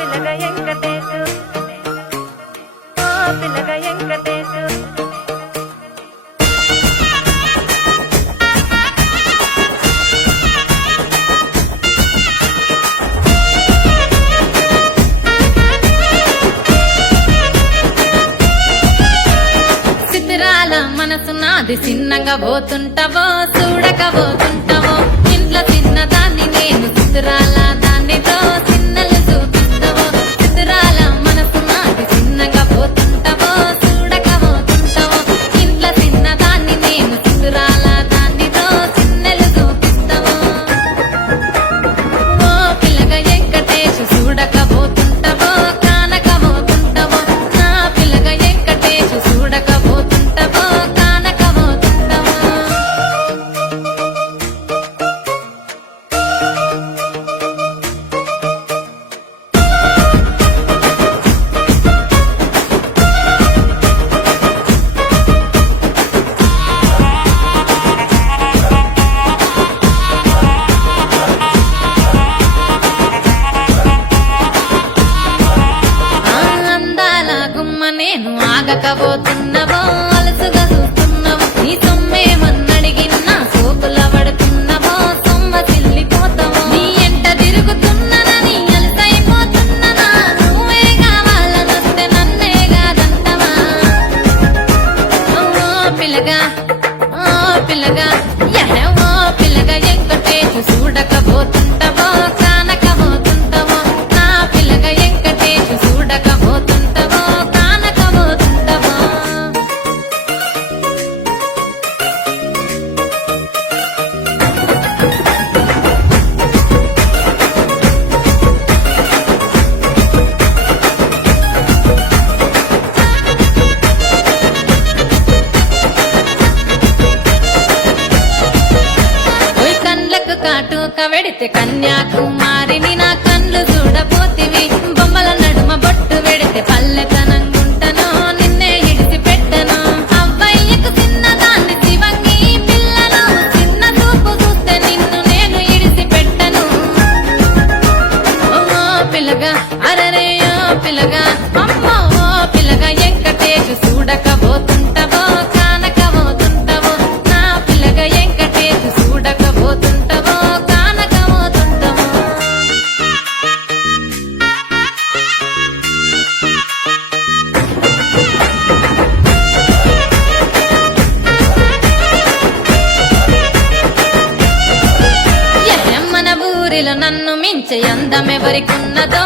పిల్లగా వెంకటేశు ఓ పిల్లగా వెంకటేశు చిత్రాల మనసు నాది చిన్నగా పోతుంటావో చూడక పోతుంటావో ఇంట్లో చిన్నదాన్ని నేను చిత్రాల దానితో చిన్నలు చూపిస్తావో చిత్రాల మనసు నాది చిన్నగా పోతుంటావో చూడక పోతుంటావో ఇంట్లో చిన్నదాన్ని నేను చిత్రాల దానితో చిన్నలు చూపిస్తావో ఓ పిల్లగా వెంకటేశు చూడక పోతుంటావో కానక పోతుంటావో నా పిల్లగా వెంకటేశు చూడక పోతుంటావో కానక పోతుంటావో అందాల గుమ్మ నేను ఆగకపోతున్నావో అలసుగా చూస్తున్నావో నీ సొమ్మేమన్నడిగినా సోకుల పడుతున్నావో సొమ్మ చిల్లిపోతావో నీ ఎంట తిరుగుతున్నానని అలసైపోతున్నానా నువ్వే కావాలనొస్తే నన్నే కాదంటవా ఓ పిల్లగా ఓ పిల్లగా ఓ పిల్లగా వెంకటేశు చూడకపోతుంటావో కానకపోతుంటావో నా పిల్లగా వెంకటేశు చూడకపోతుంటావో కానకపోతుంటావో ఓయ్ కండ్లకు కాటుక వెడితే కన్యాకుమారిని నా కండ్లు చూడపోతివి బొమ్మల నడుమ బొట్టు వెడితే పల్లెతనంగుంటను నిన్నే ఇడిసి పెట్టను అవ్వయ్యకు చిన్నదాన్ని శివంగి పిల్లను చిన్న చూపు చూస్తే నిన్ను నేను ఇడిసి పెట్టను ఓ పిల్లగా అరరే ఓ పిల్లగా అమ్మో ఓ పిల్లగా వెంకటేశు చూడకపోతుంటావో కానకపోతుంటావో నా పిల్లగా వెంకటేశు చూడకపోతుంటావో కానకపోతుంటావో మన ఊరిలో నన్ను మించే అందమెవరికున్నదో